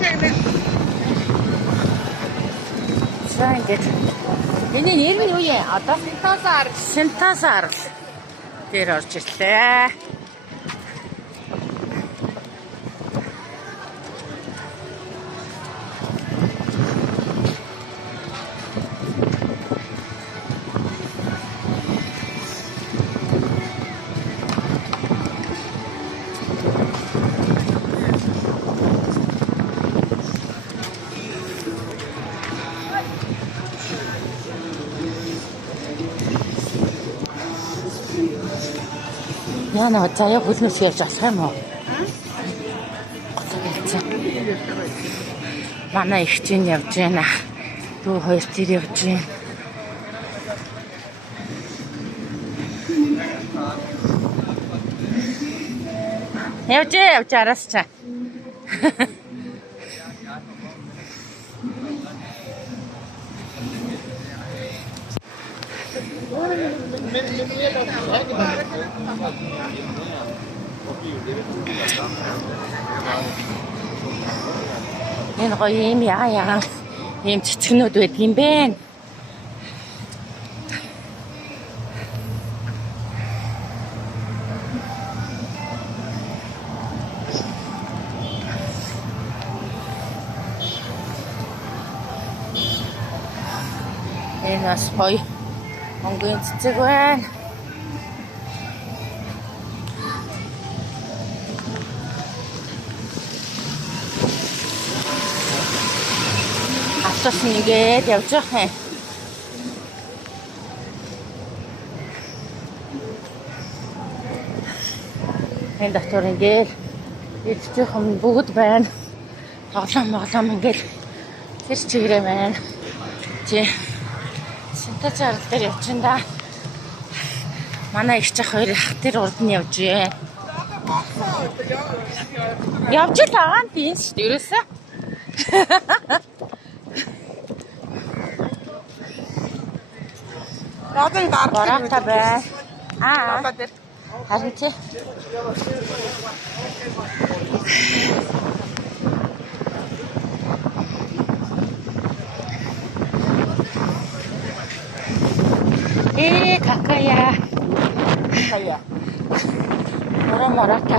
За ингээд миний нэр нь юу юм? Одоо Синтазар дээр орж ирлээ. Яна заяа хөлнөс явж болох юм уу? Манай их чинь явж байна. Дүү хоёр тэр явж байна. Явж араас чаа. Энэ гоё юм яагаад ийм цэцгнүүд байдаг юм бэ? Энэ бас гоё онгийн цэцэг байна. Автобус нэгээд явж байгаа юм. Энэ дотор ингээд идчих юм бүгд байна. Тоглоом ингээд тэр чигрээ байна. Тий. Синтазар дээр явчихсан да. Манай их чах хоёр тэр урд нь явж байна. Явж л байгаа юм тийм шүү дээ. Ерөөсөө. Надад дараатай бай. Харин чи. Какая. Мората.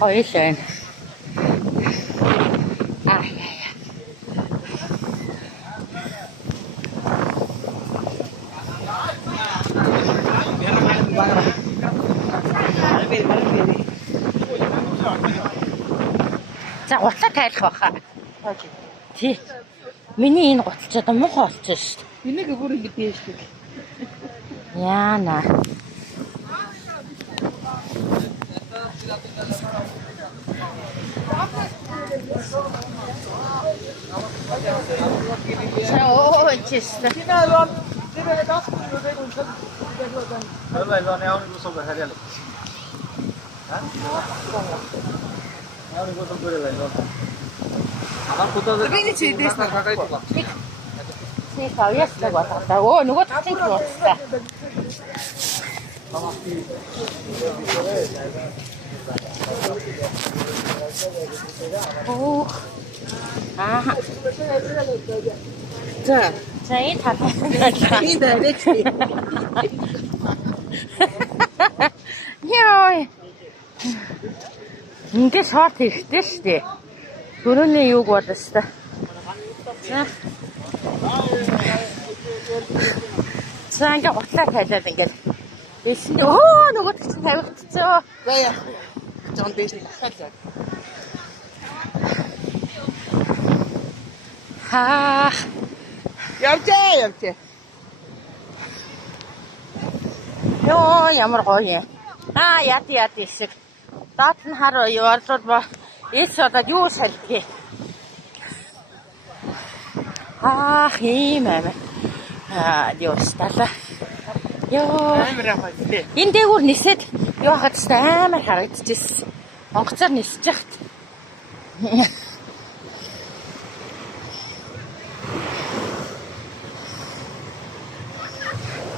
Ойлэн. За гутлаа тайлах баха. Тий. Миний энэ гутал ч одоо муухай болчихсон шүү дээ. Энийг бүр ингэ дээш шүү. Яана. Оо, чиста. Миний чи дээс накагай. Тий, саяасдаг болоо. Оо, нөгөө татсан гэж бодсон. Оо. Аа. За энэ татсан. Энэ дээрээ. Яа. Ингээд шорт хэрэгтэй шүү дээ. Төрөний юуг бодож та. За ингээд гутлаа тайлаад ингээд дэсэнд өө нөгөө чинь тавигдчихоо. Заяа. Жон дээш нь хахалаа. Хаа. Явжээ. Йоо ямар гоё юм. Яд шиг. Доод нь хар юу орлууд ба эс удаад юу салдгийг. Ийм амин. Юу стала. Йоо. Энэ дээгүүр нисээд юу хахад ч амар харагдчихсэн. Онгоцоор нисэж яхад.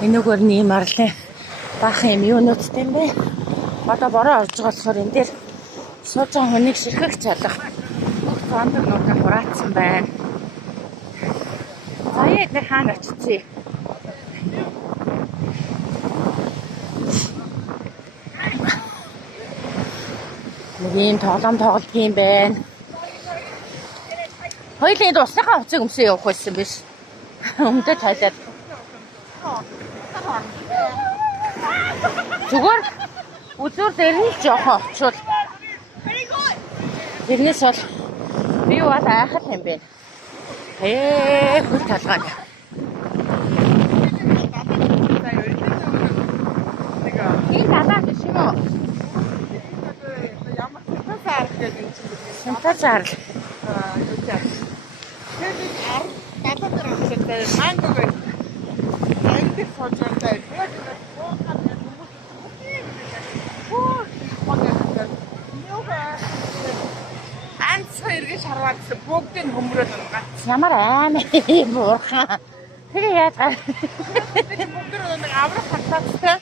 Энэгээр нэм марлаа. Баах юм юу нөттэй юм бэ? Одоо бороо орж байгаа болохоор энэ дээр сууж байгаа хүнийг ширхэх чалах. Фонтер нутаг хураацсан байна. Сая эдгээр хаана очицээ? Нэг юм тоглоом тоглох юм байна. Хоёулын усныхаа хуцыг өмсөө явах байсан биш. Өмдөд хайлаад. Зүгээр үзүүр дээр нь жоохон очвол. Тэрнээс бол би бол айхал юм байна. Хөл талгаана. Энэ далаа биш юм уу? Сэнтэ зарлаа. Иргэн шарваад бүгдийг хөмрөөд байгаа. Ямар аймаа буурхан. Тэр яаж гар. Бүгдээ нэг аврах хатаатай.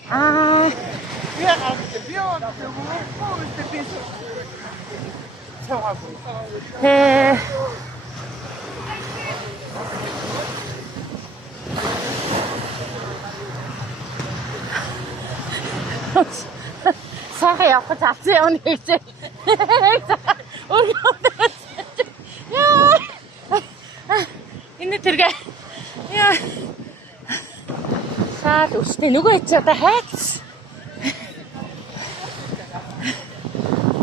Би гараад би Сахаа явах цалцсан явна гэвчээ. Энэ тэргээ. Яа. Саад өстэй нөгөө ич одоо хайц.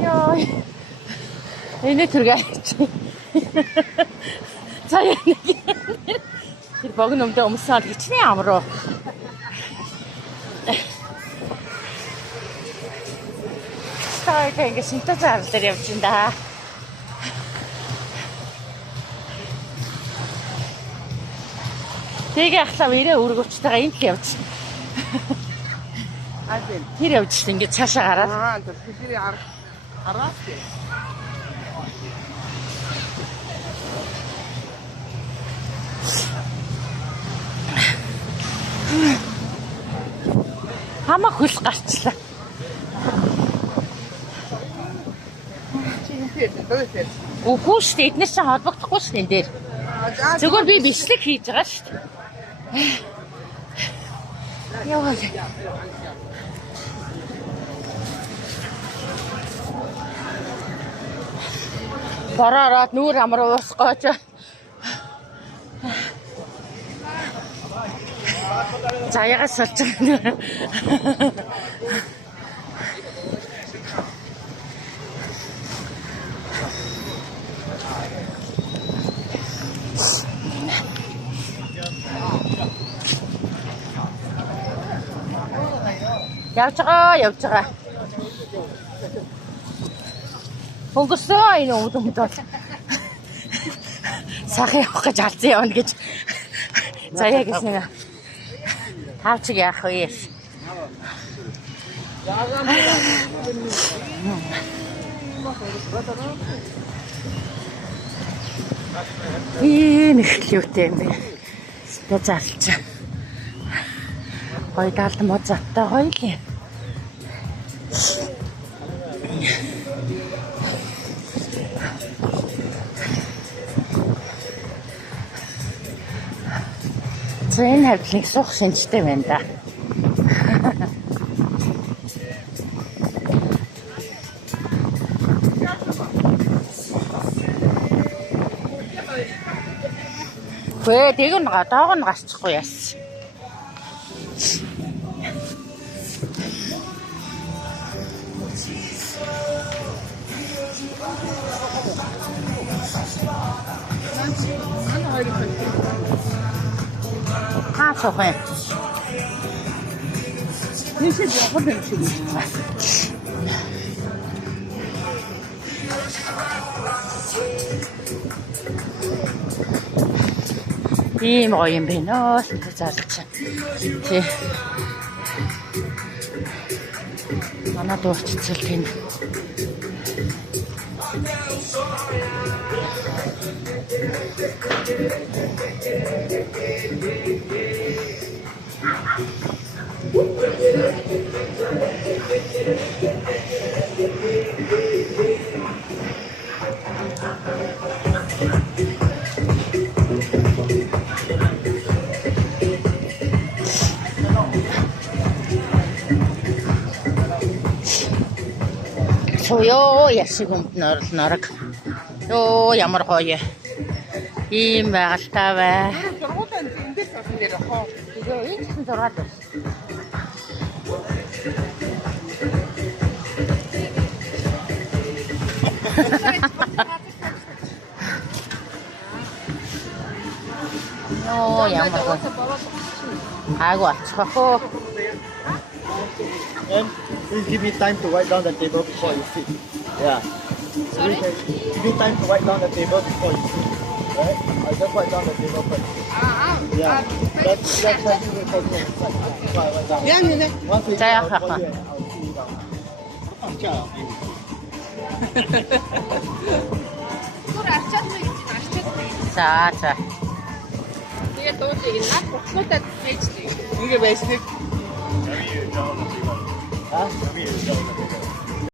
Яа. Энэ тэргээ. Цаа. Тэр богиномдөө өмсөн хичнээн амруу. Ингээ синтэ зарлал дээр явж ин да. Тэгээ ахлаа ирээ өргөвчтэйгээ энд л явж. Тэр явж шүү ингээ цаашаа гараад. тэр хараад. Хамаа хөл гарчлаа. Үгүй шүү дээ. Эднээс чинь холбогдохгүй шүү дээ энэ дээр. Зөвхөн би бичлэг хийж байгаа шүү дээ. Яа. Бороод нүүр амар уусгооч. Заяагаас олж байгаа. Явж байгаа. Хөнгөсөө энэ өвдөмд бол. Сахаа явах гэж алзан явна гэж. Заяа гэсэн. Тавчиг яах вэ? Нэг хэлүүтэй юм бэ. Тэ зарлж. Хой талд мод заттай хойлоо. Зэн хавлыг суух шинжтэй байна да. Хөөе, дэг нь доог нь гарчихгүй яас. Хаафаа. Нişe yapar demişim. ийм гоё юм байна оо залж. Тий. Манай дуурчцэл тийм. Ёо яшиг өмднөр нараг. Ёо ямар гоё. Ийм байгальтай бай. Зургуудаа эндээс авсан дээр хоо. Тэгээ энэ ч зургаад байна. Ёо ямар гоё. Айгу ачхаа. And please give me time to write down the table before you sit. Yeah. Sorry? Give me time to write down the table before you sit. Right? I'll just write down the table first. Yeah. Let's try to wait for you. Write down. 미안해. Once we Jaya get out Haha. for you, I'll see you down. 술 арчаад байж арчаад. За за. Тэгээ дуудыг над буцнуудад ээжтэй. Ингээ байсныг. Huh?